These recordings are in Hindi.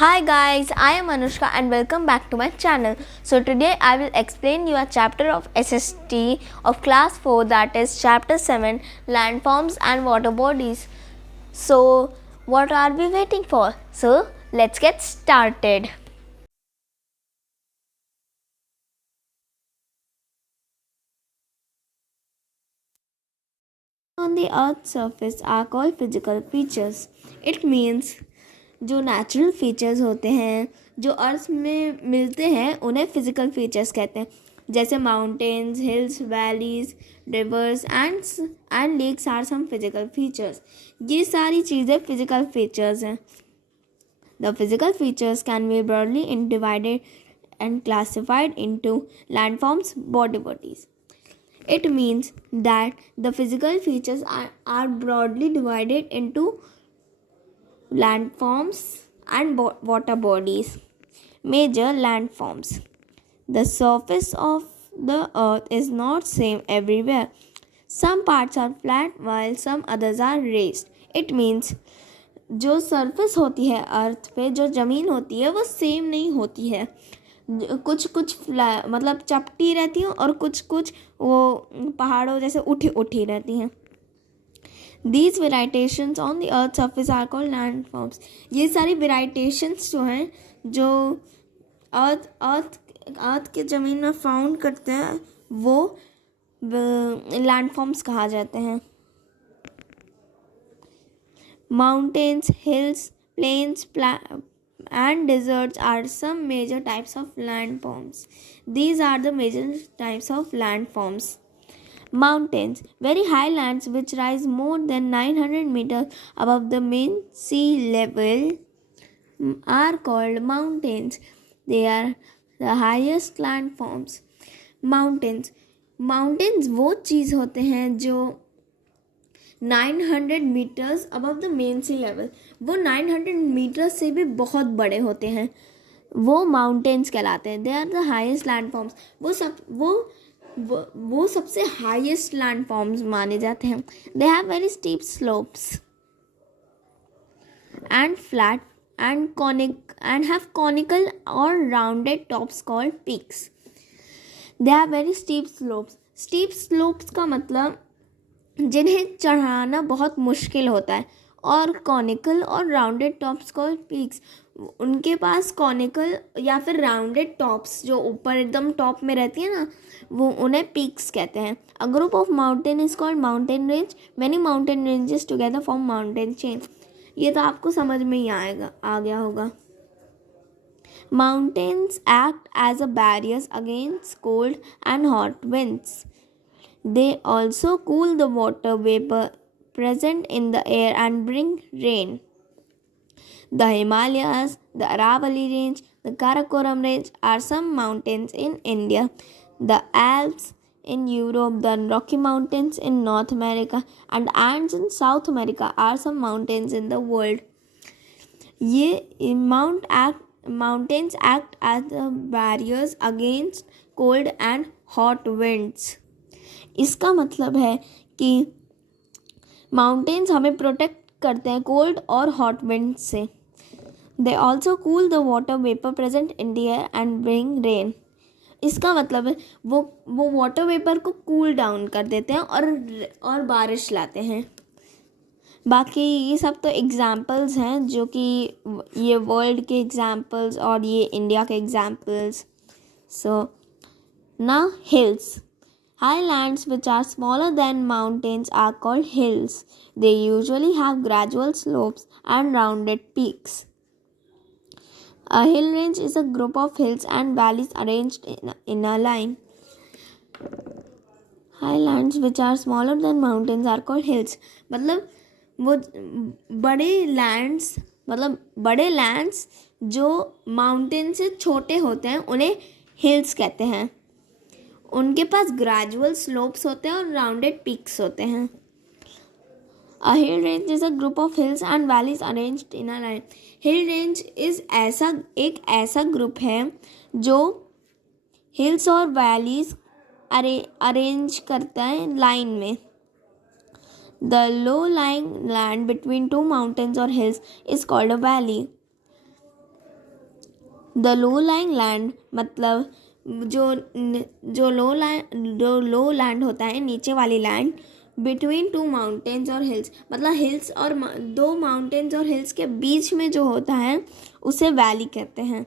Hi guys, I am Anushka and welcome back to my channel. So today I will explain you a chapter of SST of class 4, that is chapter 7, landforms and water bodies. So what are we waiting for? So let's get started. On the earth's surface are called physical features. It means जो नेचुरल फीचर्स होते हैं जो अर्थ में मिलते हैं उन्हें फिजिकल फीचर्स कहते हैं, जैसे mountains, hills, valleys, rivers and lakes are some physical features. ये सारी चीज़ें फिजिकल फीचर्स हैं. The physical features can be broadly in divided and classified into landforms, body bodies. It means that the physical features are broadly divided into landforms and water bodies. Major landforms. The surface of the earth is not same everywhere. Some parts are flat while some others are raised. It means जो सरफेस होती है अर्थ पे, जो ज़मीन होती है वो सेम नहीं होती है. कुछ कुछ मतलब चपटी रहती हैं और कुछ कुछ वो पहाड़ों जैसे उठी उठी रहती हैं. These variations on the earth surface are called landforms. ये सारी वेराइटेशंस जो हैं जो अर्थ के ज़मीन में फाउंड करते हैं वो लैंडफॉर्म्स कहा जाते हैं. Mountains, hills, plains and deserts are some major types of landforms. These are the major types of landforms. Mountains, very high lands which rise more than 900 meters above the mean sea level, are called mountains. They are the highest landforms. Mountains वो चीज़ होते हैं जो 900 metres above the mean sea level, वो 900 मीटर्स से भी बहुत बड़े होते हैं, वो माउंटेन्स कहलाते हैं. They are the highest landforms. वो सबसे हाईएस्ट लैंडफॉर्म्स माने जाते हैं. They have very steep slopes and flat and have conical or rounded tops called peaks. They have very steep slopes. Steep slopes का मतलब जिन्हें चढ़ाना बहुत मुश्किल होता है, और कॉनिकल और राउंडेड टॉप्स कॉल्ड पीक्स. उनके पास कॉनिकल या फिर राउंडेड टॉप्स जो ऊपर एकदम टॉप में रहती है ना, वो उन्हें पीक्स कहते हैं. अ group of mountain is called mountain range. Many mountain ranges together form mountain chain. ये तो आपको समझ में ही आ गया होगा. Mountains act as a barriers against cold and hot winds. They also cool the water vapor present in the air and bring rain. The Himalayas, the Aravalli Range, the Karakoram Range are some mountains in India. The Alps in Europe, the Rocky Mountains in North America, and Andes in South America are some mountains in the world. ये mountains act as the barriers against cold and hot winds. इसका मतलब है कि माउंटेन्स हमें प्रोटेक्ट करते हैं कोल्ड और हॉट विंड से. They also cool the water vapour present in the air and bring rain. इसका मतलब है वो वाटर वेपर को कूल डाउन कर देते हैं और बारिश लाते हैं. बाकी ये सब तो एग्ज़ाम्पल्स हैं, जो कि ये वर्ल्ड के एग्ज़ाम्पल्स और ये इंडिया के examples. So now hills. Highlands which are smaller than mountains are called hills. They usually have gradual slopes and rounded peaks. A hill range is a group of hills and valleys arranged in a line. Highlands which are smaller than mountains are called hills. मतलब वो बड़े लैंड्स जो माउंटेन से छोटे होते हैं उन्हें हिल्स कहते हैं. उनके पास ग्रेजुअल स्लोप्स होते हैं और राउंडेड पीक्स होते हैं. A hill range is a group of hills and valleys arranged in a line. Hill range is एक ऐसा ग्रुप है जो हिल्स और वैलीज अरेंज करता है लाइन में. The low lying land between two mountains और hills is called a valley. The low lying land मतलब जो जो लो लैंड होता है, नीचे वाली लैंड, बिटवीन टू माउंटेन्स और हिल्स, मतलब हिल्स और दो माउंटेन्स और हिल्स के बीच में जो होता है उसे वैली कहते हैं.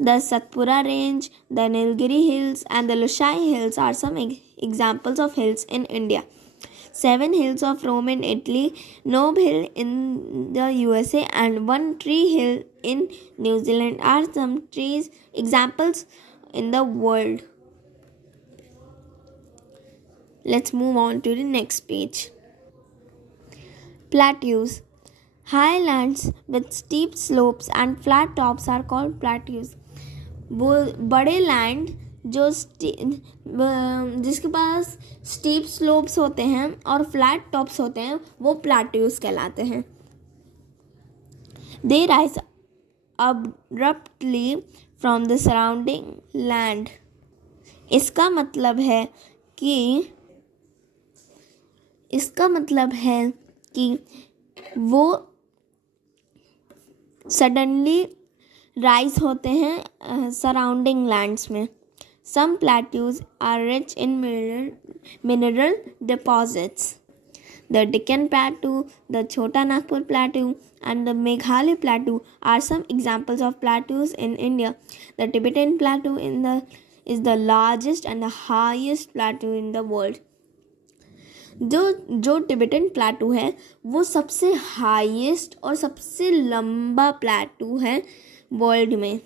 The Satpura Range, the Nilgiri Hills, and the Lushai Hills are some examples of hills in India. Seven hills of Rome in Italy, Nob Hill in the USA, and one tree hill in New Zealand are some trees examples in the world. Let's move on to the next page. Plateaus. Highlands with steep slopes and flat tops are called plateaus. वो बड़े लैंड जो जिसके पास स्टीप स्लोप्स होते हैं और फ्लैट टॉप्स होते हैं वो प्लेट्यूज कहलाते हैं. They rise abruptly from the surrounding land. इसका मतलब है कि वो सडनली राइज होते हैं सराउंडिंग लैंड्स में. Some plateaus are rich in mineral deposits. The Deccan plateau, the Chota Nagpur plateau, and the Meghalaya Plateau are some examples of plateaus in India. The Tibetan Plateau is the largest and the highest plateau in the world. जो टिबेटन प्लेटू है वो सबसे हाईएस्ट और सबसे लंबा प्लेटू है वर्ल्ड में.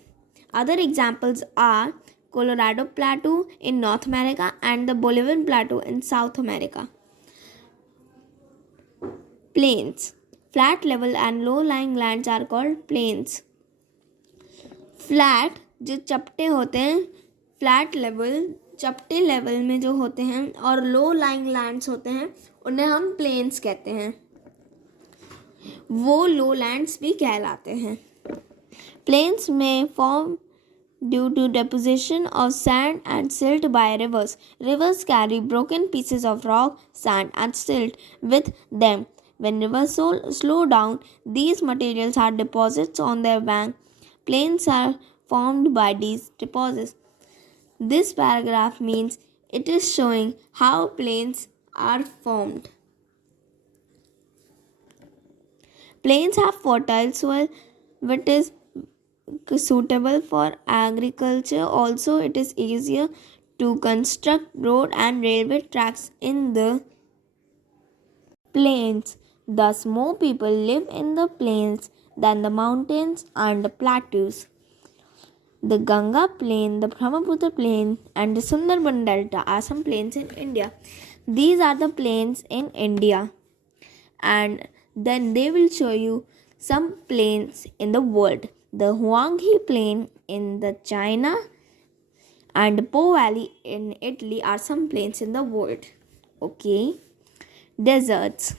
Other examples are Colorado plateau in North America and the Bolivian plateau in South America. Plains. Flat level and low lying lands are called plains. Flat जो चपटे होते हैं, फ्लैट लेवल चपटे लेवल में जो होते हैं, और लो लाइंग लैंड्स होते हैं उन्हें हम प्लेन्स कहते हैं. वो लो लैंड्स भी कहलाते हैं. Plains may form due to deposition of sand and silt by rivers. Rivers carry broken pieces of rock, sand, and silt with them. When rivers slow down, these materials are deposits on their bank. Plains are formed by these deposits. This paragraph means it is showing how plains are formed. Plains have fertile soil, which is suitable for agriculture. Also, it is easier to construct road and railway tracks in the plains. Thus, more people live in the plains than the mountains and the plateaus. The Ganga Plain, the Brahmaputra Plain, and the Sundarban Delta are some plains in India. These are the plains in India, and then they will show you some plains in the world. The Huanghe Plain in the China and Po Valley in Italy are some plains in the world. Okay. Deserts.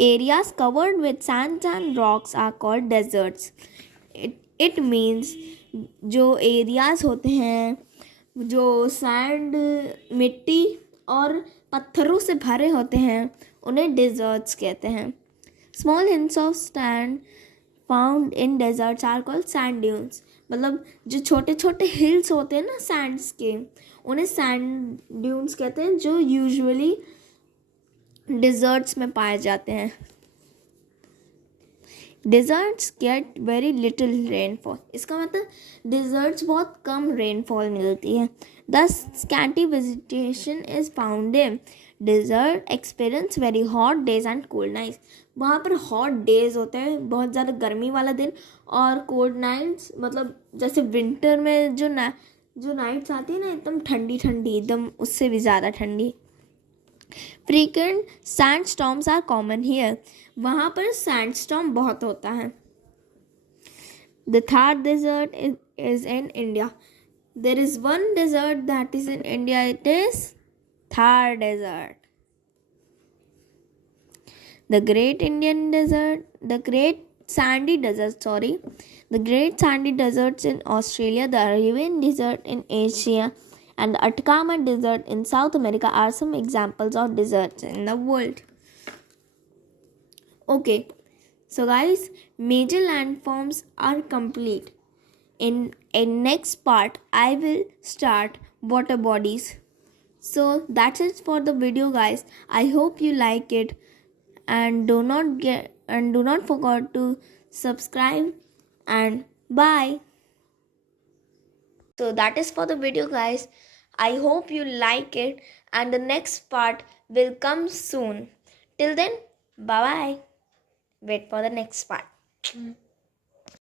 Areas covered with sands and rocks are called deserts. It means जो एरियाज होते हैं जो सैंड, मिट्टी और पत्थरों से भरे होते हैं उन्हें डेजर्ट्स कहते हैं. Small hills of sand found in deserts are called sand dunes. मतलब जो छोटे छोटे हिल्स होते हैं ना सैंड्स के, उन्हें सैंड ड्यून्स कहते हैं, जो यूजुअली डेजर्ट्स में पाए जाते हैं. Deserts get very little rainfall. इसका मतलब डेजर्ट्स बहुत कम रेनफॉल मिलती है. Thus scanty vegetation is found in desert. Experience very hot days and cold nights. वहाँ पर हॉट डेज होते हैं, बहुत ज़्यादा गर्मी वाला दिन, और कोल्ड नाइट्स मतलब जैसे विंटर में जो नाइट्स आती है ना एकदम ठंडी ठंडी, एकदम उससे भी ज़्यादा ठंडी. Frequent sandstorms are common here. वहाँ पर सैंडस्टॉर्म बहुत होता है. The Thar desert is in India. There is one desert that is in India. It is Thar desert. The Great Sandy Deserts in Australia, the Arabian Desert in Asia, and the Atacama Desert in South America are some examples of deserts in the world. Okay, So guys, major landforms are complete. In next part, I will start water bodies. So that's it for the video, guys. I hope you like it, and do not forget to subscribe, and bye. So that is for the video, guys. I hope you like it, and the next part will come soon. Till then, bye bye. Wait for the next part.